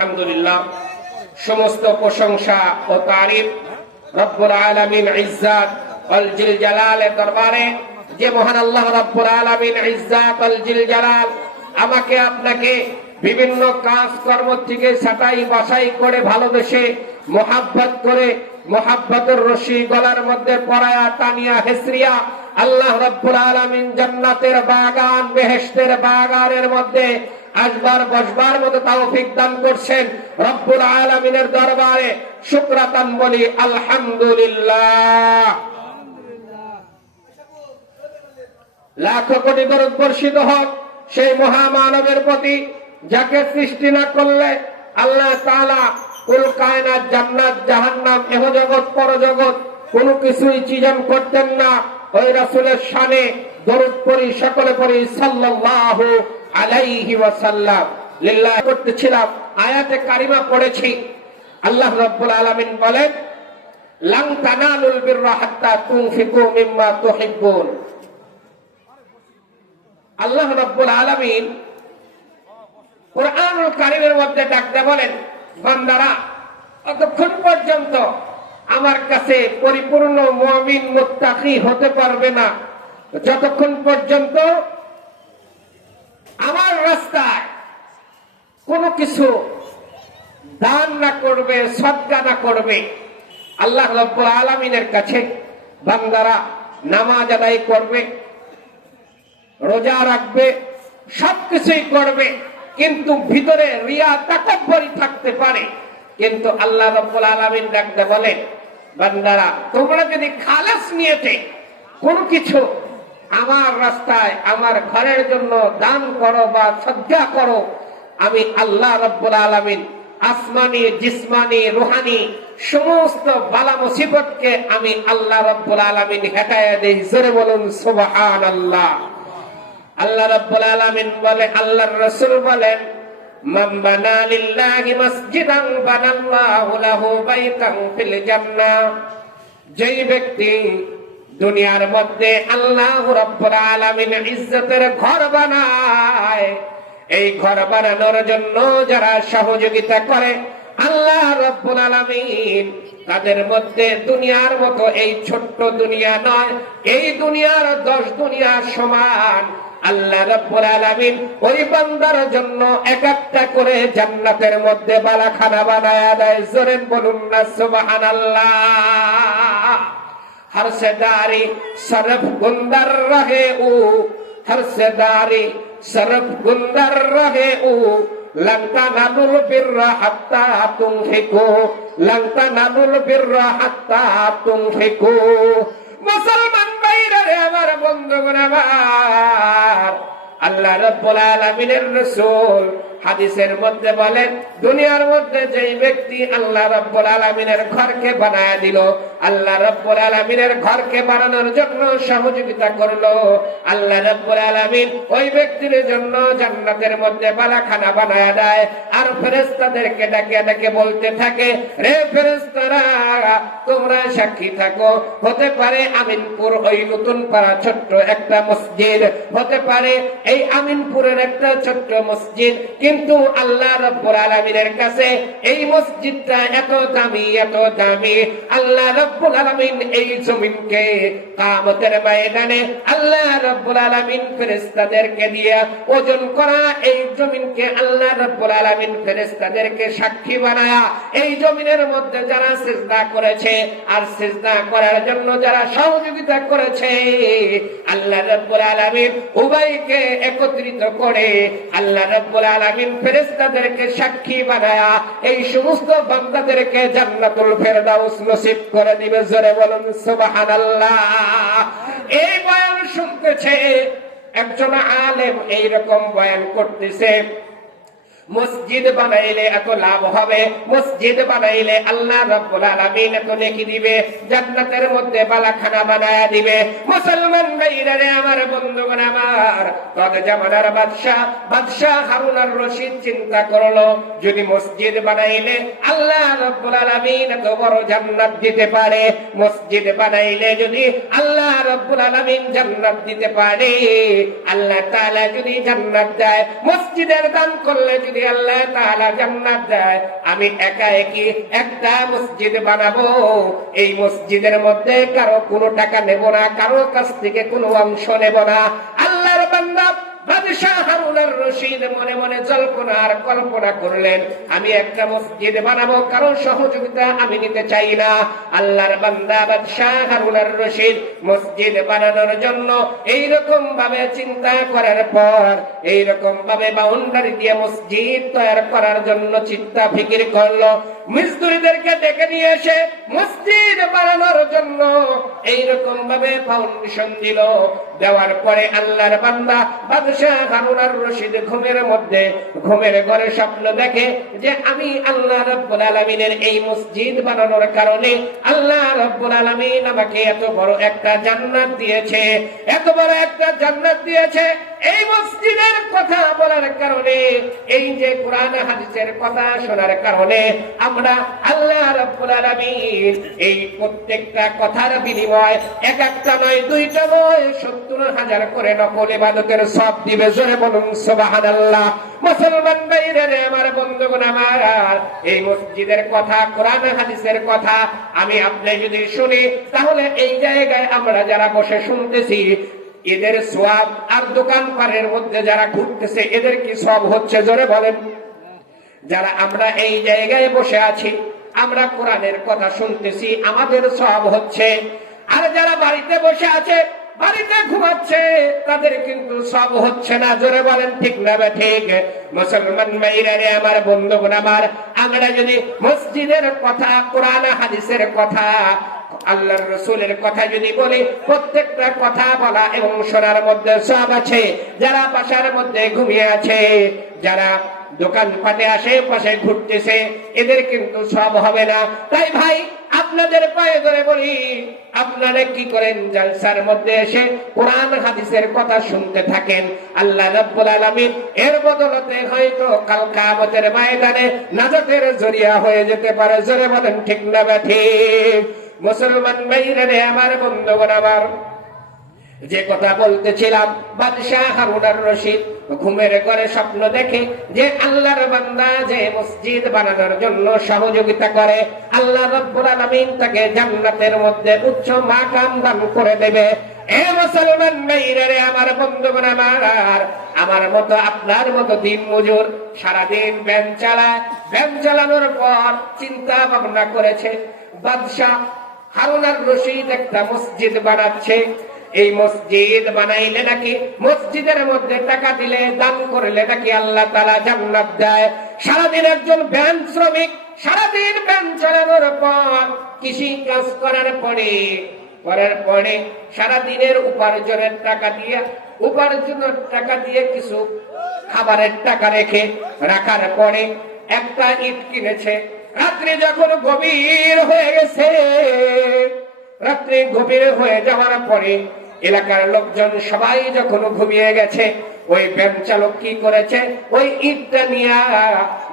আলহামদুলিল্লাহ। সমস্ত প্রশংসা ও তারিফ রব্বুল আলামিন ইজ্জাত ওয়াল জিল জালালের দরবারে। যে মহান আল্লাহ রব্বুল আলামিন ইজ্জাত ওয়াল জিল জালাল আমাকে আপনাকে বিভিন্ন কাজ কর্ম থেকে ছাটাই বাছাই করে ভালোবেসে মোহাব্বত করে মোহাব্বতের রশি গলার মধ্যে পরায়া টানিয়া হেসরিয়া আল্লাহ রব্বুল আলামিন জান্নাতের বাগান বেহেশতের বাগানের মধ্যে আসবার বসবার মতো তৌফিক দান করছেন। রব্বুল আলামিনের দরবারে শুকরাতান বলি আলহামদুলিল্লাহ। লাখো কোটি দরুদ বর্ষিত হোক সেই মহামানবের প্রতি যাকে সৃষ্টি না করলে আল্লাহ তাআলা কুল কায়নাত জান্নাত জাহান্নাম এহ জগৎ পরজগৎ কোনো কিছুই সৃজন করতেন না। ওই রাসূলের শানে দরুদ পড়ি, সকলে পড়ি সাল্লাল্লাহু আলাইহি ওয়াসাল্লাম। লিল্লাহ করতেছিলাম, আয়াতে কারিমা পড়েছি। আল্লাহ রাব্বুল আলামিন বলেন, লান তানালুল বিররা হাত্তা তুনফিকু মিম্মা তুহিব্বুন। আল্লাহ রাব্বুল আলামিন কুরআনুল কারীমের মধ্যে ডাকতে বলেন, বান্দারা ততক্ষণ পর্যন্ত আমার কাছে পরিপূর্ণ মুমিন মুত্তাকি হতে পারবে না যতক্ষণ পর্যন্ত আমার রাস্তায় কোনো কিছু দান না করবে, সদকা না করবে। আল্লাহ রাব্বুল আলামিনের কাছে বান্দারা নামাজ আদায় করবে, রোজা রাখবে, সবকিছুই করবে, কিন্তু ভিতরে রিয়া তাকাব্বুরি থাকতে পারে। কিন্তু আল্লাহ রাব্বুল আলামিন ডাকতে বলেন, বান্দারা তোমরা যদি খালাস নিয়েতে কোনো কিছু আমার রাস্তায় আমার ঘরের জন্য দান করো বা সদকা করো, আমি আল্লাহ রাব্বুল আলামিন আসমানি জিসমানি রুহানি সমস্ত বালা মুসিবতকে আমি আল্লাহ রাব্বুল আলামিন হেটায়া দেই। জোরে বলুন সুবহানাল্লাহ। আল্লাহ রাব্বুল আলামিন বলে, আল্লাহর রাসূল বলেন, মান বানা লিল্লাহি মাসজিদান বানাল্লাহু লাহু বাইতান ফিল জান্নাহ। যেই ব্যক্তি দুনিয়ার মধ্যে আল্লাহ রাব্বুল আলামিন ইজ্জতের ঘর বানায়, এই ঘর বানানোর জন্য যারা সহযোগিতা করে আল্লাহ রাব্বুল আলামিন তাদের মধ্যে দুনিয়ার মতো এই ছোট্ট দুনিয়া নয়, এই দুনিয়ার 10 দুনিয়ার সমান আল্লাহ রাব্বুল আলামিন ওই বান্দার জন্য এক একটা করে জান্নাতের মধ্যে বালাখানা বানায়া দেয়। জোরে বলুন না সুবহানাল্লাহ। हर से दारी सरफ गुंदर रहे ऊ, हर से दारी सरफ गुंदर रहे ऊ, लंका नानुल बिर्रा हत्ता तुनफिकू, लंका नानुल बिर्रा हत्ता तुनफिकू। मुसलमान भाईरा रे আমার বন্ধুগণ আমার, আল্লাহ রাব্বুল আলামিনের রাসূল হাদিসের মধ্যে বলেন, দুনিয়ার মধ্যে যেই ব্যক্তি আল্লাহ রাব্বুল আলামিনের ঘরকে বানায়া দিল, আল্লাহ রাব্বুল আলামিনের ঘরকে বানানোর জন্য সহযোগিতা করলো, আল্লাহ রাব্বুল আলামিন ওই ব্যক্তির জন্য জান্নাতের মধ্যে বালাখানা বানায়া দেয়। আর ফেরেশতাদেরকে ডেকে ডেকে বলতে থাকে, রে ফেরেশতারা তোমরা সাক্ষী থাকো, হতে পারে আমিনপুর ওই নতুন পাড়া ছোট্ট একটা মসজিদ, হতে পারে এই আমিনপুরের একটা ছোট্ট মসজিদ, কিন্তু আল্লাহ রাব্বুল আলামিনের কাছে এই মসজিদটা এত দামি এত দামি। আল্লাহ রাব্বুল আলামিন এই জমিনকে কিয়ামতের ময়দানে আল্লাহ রাব্বুল আলামিন ফেরেশতাদেরকে দিয়ে ওজন করা এই জমিনকে আল্লাহ রাব্বুল আলামিন ফেরেশতাদেরকে সাক্ষী বানায়া এই জমিনের মধ্যে যারা সিজদা করেছে আর সিজদা করার জন্য যারা সহযোগিতা করেছে, আল্লাহ রাব্বুল আলামিন উভয়কে একত্রিত করে আল্লাহ রাব্বুল আলামিন ফেরেশতাদেরকে সাক্ষী বানায়া এই সমস্ত বান্দাদেরকে জান্নাতুল ফেরদাউস নসিব করে দিবে। জোরে বলুন সুবহানাল্লাহ। এই বয়ান শুনতেছে একজন আলেম, এইরকম বয়ান করতেছে, মসজিদ বানাইলে এত লাভ হবে, মসজিদ বানাইলে আল্লাহ রাব্বুল আলামিন এত নেকি দিবে, জান্নাতের মধ্যে বালাখানা বানায়া দিবে। মুসলমান ভাইরা রে আমার বন্ধুগণ আমার, তদ জামানার বাদশা হারুন আর রশিদ চিন্তা করলো, যদি মসজিদ বানাইলে আল্লাহ রাব্বুল আলামিন এত বড় জান্নাত দিতে পারে, মসজিদ বানাইলে যদি আল্লাহ রাব্বুল আলামিন জান্নাত দিতে পারে, আল্লাহ তাআলা যদি জান্নাত দেয়, মসজিদের দান করলে যদি যদি আল্লাহ তাআলা জান্নাত দেয়, আমি একা একই একটা মসজিদ বানাবো। এই মসজিদের মধ্যে কারো কোনো টাকা নেব না, কারো কাছ থেকে কোনো অংশ নেব না। আল্লাহর বান্দা বাদশাহ হারুন আর রশিদ মনে মনে জল্পনা আর কল্পনা করলেন, আমি একটা মসজিদ বানাবো, কারণ সহযোগিতা আমি নিতে চাই না। আল্লাহর বান্দা বাদশাহ হারুন আর রশিদ মসজিদ বানানোর জন্য এইরকম ভাবে চিন্তা করার পর, এইরকম ভাবে বাউন্ডারি দিয়ে মসজিদ তৈরি করার জন্য চিন্তা ফিকির করলো। মিস্ত্রিদেরকে ডেকে নিয়ে এসে মসজিদ বানানোর জন্য এইরকম ভাবে ফাউন্ডেশন দিল। দেওয়ার পরে আল্লাহর বান্দা বাদশাহ হারুন আর রশিদ ঘুমের ঘরে স্বপ্ন দেখে যে আমি আল্লাহ রাব্বুল আলামিনের এই মসজিদ বানানোর কারণে আল্লাহ রাব্বুল আলামিন আমাকে এত বড় একটা জান্নাত দিয়েছে, এত বড় একটা জান্নাত দিয়েছে। এই মসজিদের কথা বলার কারণে, এই যে কোরআন হাদিসের কথা শোনার কারণে আমরা আল্লাহ রাব্বুল আলামিন এই প্রত্যেকটা কথার বিনিময় এক একটা নয়, দুইটা নয়, ৭০,০০০ করে নফল ইবাদতের সওয়াব দিবে। জোরে বলুন সুবহানাল্লাহ। মুসলমান ভাইরা রে আমার, বন্ধুগণ আমার, এই মসজিদের কথা, কোরআন হাদিসের কথা আমি আপনি যদি শুনি, তাহলে এই জায়গায় আমরা যারা বসে শুনতেছি এদের সওয়াব, আর দোকানপাটের মধ্যে যারা ঘুরতেছে এদের কি সওয়াব হচ্ছে? জোরে বলেন। যারা আমরা এই জায়গায় বসে আছি, আমরা কোরআনের কথা শুনতেছি, আমাদের সওয়াব হচ্ছে। আর যারা বাড়িতে বসে আছে, বাড়িতে ঘুমাচ্ছে, তাদের কিন্তু সওয়াব হচ্ছে না। জোরে বলেন ঠিক না ঠিক? মুসলমান ভাইরা রে আমার, বন্ধুগণ আমার, আমরা যদি মসজিদের কথা, কোরআন হাদিসের কথা, আল্লাহর রাসূলের কথা যদি বলি, প্রত্যেকটা কথা বলা এবং শোনার মধ্যে সওয়াব আছে। যারা বাসার মধ্যে ঘুমিয়ে আছে, যারা দোকানপাটে আশেপাশে ঘুরতেছে, এদের কিন্তু সওয়াব হবে না। তাই ভাই, আপনাদের পায়ে ধরে বলি, আপনারা কি করেন? জালসার মধ্যে এসে কোরআন হাদিসের কথা শুনতে থাকেন। আল্লাহ রাব্বুল আলামিন এর বদলতে হয়তো কাল কিয়ামতের ময়দানে নাজাতের জরিয়া হয়ে যেতে পারে। জোরে বলেন ঠিক না ঠিক? মুসলমান ভাইরা রে আমার, বন্ধুগণ আমার, যে কথা বলতেছিলাম, বাদশাহ হারুন আর রশিদ ঘুমের ঘরে স্বপ্ন দেখে যে আল্লাহর বান্দা যে মসজিদ বানানোর জন্য সহযোগিতা করে, আল্লাহ রাব্বুল আলামিন তাকে জান্নাতের মধ্যে উচ্চ মাকাম দান করে দেবে। এ মুসলমান ভাইরা রে আমার, বন্ধুগণ আমার, আমার মতো আপনার মতো দিন মজুর সারাদিন ভ্যান চালায়, ভ্যান চালানোর পর চিন্তা ভাবনা করেছে বাদশাহ হারুন আর রশিদ একটা মসজিদ বানাচ্ছে। এই মসজিদ বানাইলে নাকি, মসজিদের মধ্যে টাকা দিলে, দান করলে নাকি আল্লাহ তাআলা জান্নাত দেয়। সারাদিন একজন ভ্যান শ্রমিক সারাদিন ভ্যান চালানোর পর, কৃষি কাজ করার পরে সারাদিনের উপার্জনের টাকা দিয়ে কিছু খাবারের টাকা রাখার পরে একটা ইট কিনেছে। রাত্রে যখন গভীর হয়ে গেছে, রাত্রে গভীর হয়ে যাওয়ার পরে এলাকার লোকজন সবাই যখন ঘুমিয়ে গেছে, ওই ভ্যান চালক কি করেছে? ওই ইটটা নিয়ে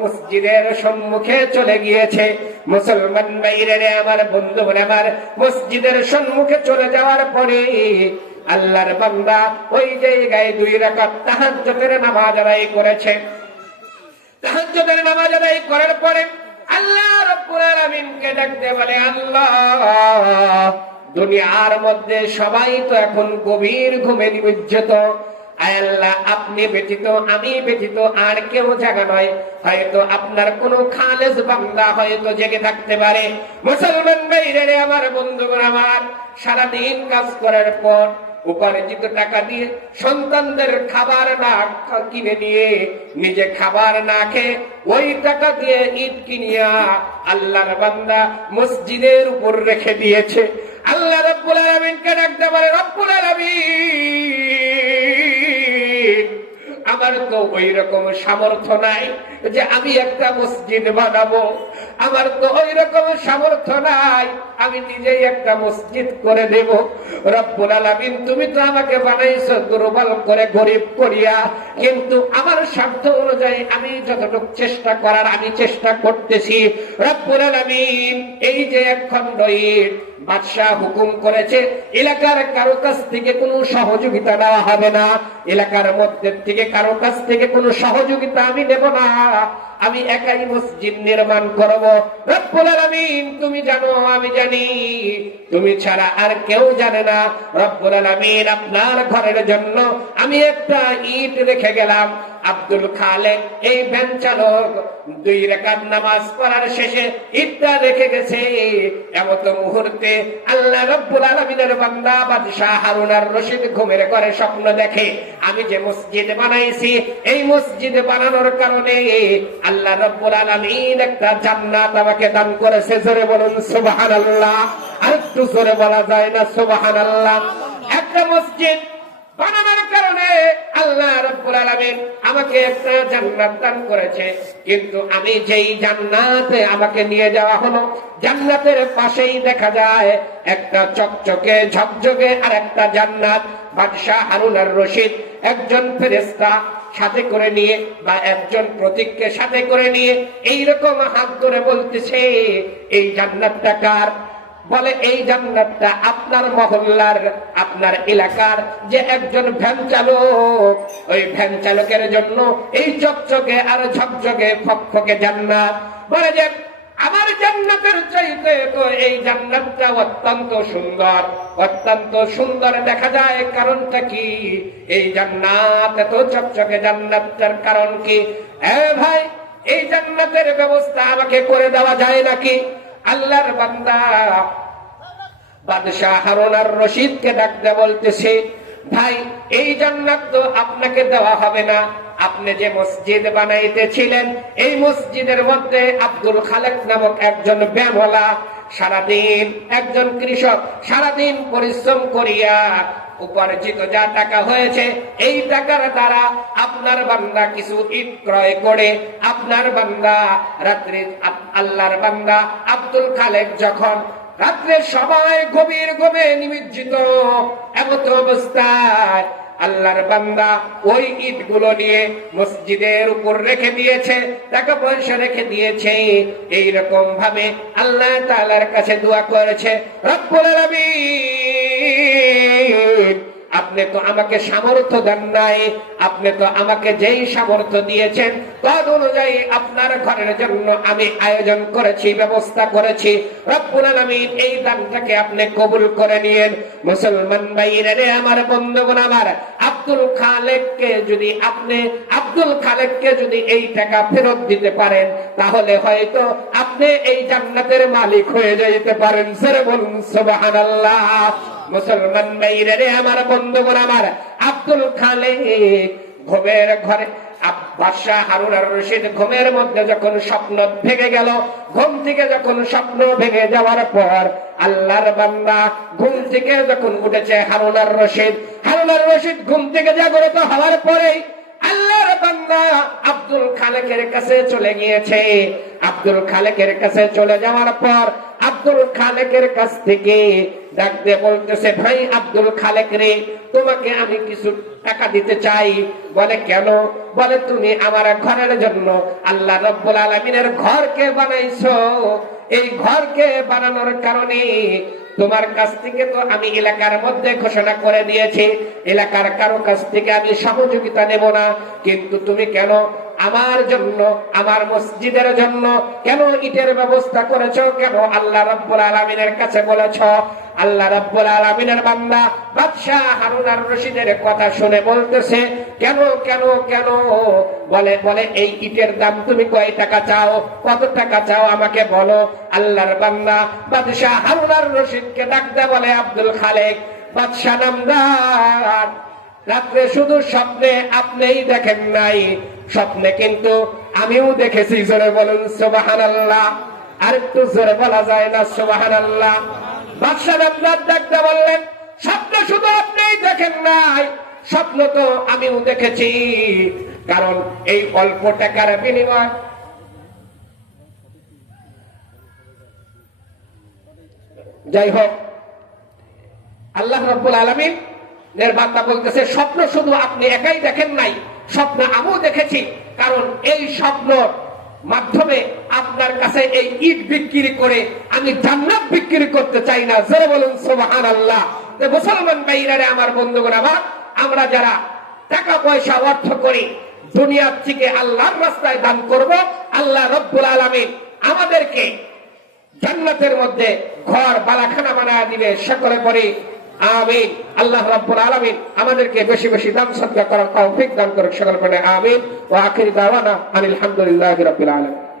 মসজিদের সম্মুখে চলে গিয়েছে। মুসলমান ভাইরা রে আমার, বন্ধুগণ আমার, মসজিদের সম্মুখে চলে যাওয়ার পরে আল্লাহর বান্দা ওই জায়গায় 2 রাকাত তাহাজ্জুদের নামাজ আদায় করেছে। তাহাজ্জুদের নামাজ আদায় করার পরে আল্লাহ রাব্বুল আলামিনকে ডাকতে বলে, আল্লাহ, দুনিয়ার মধ্যে সবাই তো এখন গভীর ঘুমে নিমজ্জিত। আয় আল্লাহ, আপনি ব্যতীত, আমি ব্যতীত আর কেউ জাগা নয়। হয়তো আপনার কোন খালেস বান্দা হয়তো জেগে থাকতে পারে। মুসলমান ভাইরা রে আমার, বন্ধুগণ আমার, সারাদিন কাজ করার পর উপার্জিত টাকা দিয়ে সন্তানদের খাবার না কিনে নিয়ে, নিজে খাবার না খেয়ে ওই টাকা দিয়ে ইট কিনিয়া আল্লাহর বান্দা মসজিদের উপর রেখে দিয়েছে। আল্লাহ রাব্বুল আলামিনকে ডাকতে পারে, রব্বুল আলামিন, আমার তো ওই রকম সামর্থ্য নাই যে আমি একটা মসজিদ বানাবো। আমার তো ওই রকম সামর্থ্য নাই আমি নিজেই একটা মসজিদ করে দেব। রব্বুল আলামিন, তুমি তো আমাকে বানাইছো দুর্বল করে, গরিব করিয়া, কিন্তু আমার সাধ্য অনুযায়ী আমি যতটুকু চেষ্টা করার আমি চেষ্টা করতেছি। রব্বুল আলামিন, এই যে 1 খণ্ড ইট বাদশাহ হুকুম করেছে এলাকার কারো কাছ থেকে কোনো সহযোগিতা নেওয়া হবে না, এলাকার মধ্যে থেকে কারো কাছ থেকে কোনো সহযোগিতা আমি নেব না, আমি একাই মসজিদ নির্মাণ করব। রব্বুল আলামিন তুমি জানো, আমি জানি, তুমি ছাড়া আর কেউ জানে না। রব্বুল আলামিন আপনার ঘরের জন্য আমি একটা ইট রেখে গেলাম। আব্দুল খালেক এই ভ্যান চালক 2 রাকাত নামাজ পড়ার শেষে ইটটা রেখে গেছে। এমত মুহূর্তে আল্লাহ রব্বুল আলামিনের বান্দা বাদশাহ হারুন আর রশিদ ঘুমের ঘরে স্বপ্ন দেখে, আমি যে মসজিদ বানাইছি এই মসজিদ বানানোর কারণে আল্লাহ রব্বুল আলামিন একটা জান্নাত আমাকে দান করেছে। জোরে বলুন সুবহানাল্লাহ। আর একটু জোরে বলা যায় না সুবহানাল্লাহ? একটা মসজিদ বানানোর কারণে আল্লাহ রাব্বুল আলামিন আমাকে একটা জান্নাত দান করেছে। কিন্তু আমি যেই জান্নাতে আমাকে নিয়ে যাওয়া হলো, জান্নাতের পাশেই দেখা যায় একটা চকচকে ঝকঝকে আর একটা জান্নাত। বাদশাহ হারুন আর রশিদ একজন ফেরেশতা সাথে করে নিয়ে বা একজন প্রতীককে সাথে করে নিয়ে এইরকম হাত ধরে বলতেছে, এই জান্নাতটা কার? বলে এই জান্নাতটা আপনার মহল্লার, আপনার এলাকার যে একজন ভ্যান চালক, ওই ভ্যান চালকের জন্য এই চকচকে আর ঝকঝকে ফকফকে জান্নাত। বলে যে আমার জান্নাতের চাইতে তো এই জান্নাতটা অত্যন্ত সুন্দর, অত্যন্ত সুন্দর দেখা যায়। কারণটা কি? এই জান্নাত এত চকচকে জান্নাতটার কারণ কি? ভাই, এই জান্নাতের ব্যবস্থা আমাকে করে দেওয়া যায় নাকি? আল্লাহর বান্দা বাদশাহ হারুন আর রশিদকে ডাকতে বলতেছে, ভাই এই জান্নাত তো আপনাকে দেওয়া হবে না। আপনি যে মসজিদ বানাইতেছিলেন এই মসজিদের মধ্যে আব্দুল খালেক নামক একজন ব্যামলা, সারাদিন একজন কৃষক, সারাদিন পরিশ্রম করিয়া উপার্জিত যা টাকা হয়েছে এই টাকার দ্বারা আপনার বান্দা কিছু ইট ক্রয় করে আপনার বান্দা রাত্রে, আল্লাহর বান্দা আব্দুল খালেক যখন রাত্রে সবাই গভীর ঘুমে নিমজ্জিত এমত অবস্থায় আল্লাহর বান্দা ওই ইট গুলো নিয়ে মসজিদের উপর রেখে দিয়েছে, টাকা পয়সা রেখে দিয়েছে। এইরকম ভাবে আল্লাহ তাআলার কাছে দোয়া করেছে, রব্বুল আলামিন আপনি তো আমাকে সামর্থ্য দেন নাই, আপনি তো আমাকে যেই সামর্থ্য দিয়েছেন তদ অনুযায়ী আপনার ঘরের জন্য আমি আয়োজন করেছি, ব্যবস্থা করেছি। রব্বুল আলামিন এই দানটাকে আপনি কবুল করে নিয়েন। মুসলমান ভাইরা রে, আমার বন্ধুগণ, আমার আব্দুল খালেককে যদি এই টাকা ফেরত দিতে পারেন তাহলে হয়তো আপনি এই জান্নাতের মালিক হয়ে যাইতে পারেন। স্যার বলুন সুবহানাল্লাহ। মুসলমান ভাইরা রে, আমার বন্ধুগণ, আমার আব্দুল খালেক ঘুমের ঘরে, বাদশাহ হারুন আর রশিদ ঘুমের মধ্যে যখন স্বপ্ন ভেঙে গেল, ঘুম থেকে যখন স্বপ্ন ভেঙে যাওয়ার পর আল্লাহর বান্দা ঘুম থেকে যখন উঠেছে হারুন আর রশিদ ঘুম থেকে জাগ্রত হওয়ার পরেই আল্লাহর বান্দা আব্দুল খালেকের কাছে চলে গিয়েছে। আব্দুল খালেকের কাছে চলে যাওয়ার পর আব্দুল খালেকের কাছ থেকে ডাক দিয়ে বলতেছে, ভাই আব্দুল খালেক রে, তোমাকে আমি কিছু টাকা দিতে চাই। বলে কেন? বলে তুমি আমার ঘরের জন্য আল্লাহ রব্বুল আলামিনের ঘরকে বানাইছো, এই ঘরকে বানানোর কারণে তোমার কাছ থেকে তো আমি এলাকার মধ্যে ঘোষণা করে দিয়েছি এলাকার কারো কাছ থেকে আমি সহযোগিতা নেব না, কিন্তু তুমি কেন আমার জন্য, আমার মসজিদের জন্য কেন ইটের ব্যবস্থা করেছো? কেন আল্লাহ রাব্বুল আলামিনের কাছে বলেছো? আল্লাহ রাব্বুল আলামিনের বান্দা বাদশাহ হারুন আর রশিদের কথা শুনে বলতেছে, কেন কেন কেন? বলে এই ইটের দাম তুমি কয় টাকা চাও, কত টাকা চাও আমাকে বলো। আল্লাহর বান্দা বাদশাহ হারুন আর রশিদকে ডাকতে বলে, আব্দুল খালেক, বাদশাহ নামদার, রাত্রে শুধু স্বপ্নে আপনিই দেখেন নাই, স্বপ্নে কিন্তু আমিও দেখেছি। জোরে বলুন সুবহানাল্লাহ। আর একটু জোরে বলা যায় না সুবহানাল্লাহ? বাদশাহ নামদার ডাকতে বললেন, স্বপ্ন শুধু আপনিই দেখেন নাই, স্বপ্ন তো আমিও দেখেছি। কারণ এই অল্প টাকার বিনিময়, যাই হোক, আল্লাহ রাব্বুল আলামিন এর বান্দা বলতেছে, স্বপ্ন শুধু আপনি একাই দেখেন নাই, স্বপ্ন আমিও দেখেছি। কারণ এই স্বপ্ন মাধ্যমে আপনার কাছে এই ইট বিক্রি করে আমি জান্নাত বিক্রি করতে চাই না। জোরে বলুন সুবহানাল্লাহ। মুসলমান ভাইরা, আমার বন্ধুগণ, আমার আমরা যারা টাকা পয়সা অর্থ করি দুনিয়ার থেকে আল্লাহর রাস্তায় দান করব, আল্লাহ রব্বুল আলামিন আমাদেরকে জান্নাতের মধ্যে ঘর বালাখানা বানায় দিবে। সকলে পড়ি আমিন। আল্লাহ রাব্বুল আলামিন আমাদেরকে বেশি বেশি দান সাদকা করার তৌফিক দান করুন। সকলে পড়ি আমিন। ওয়া আখির দাওয়ানা আনিল হামদুলিল্লাহি রাব্বিল আলামিন।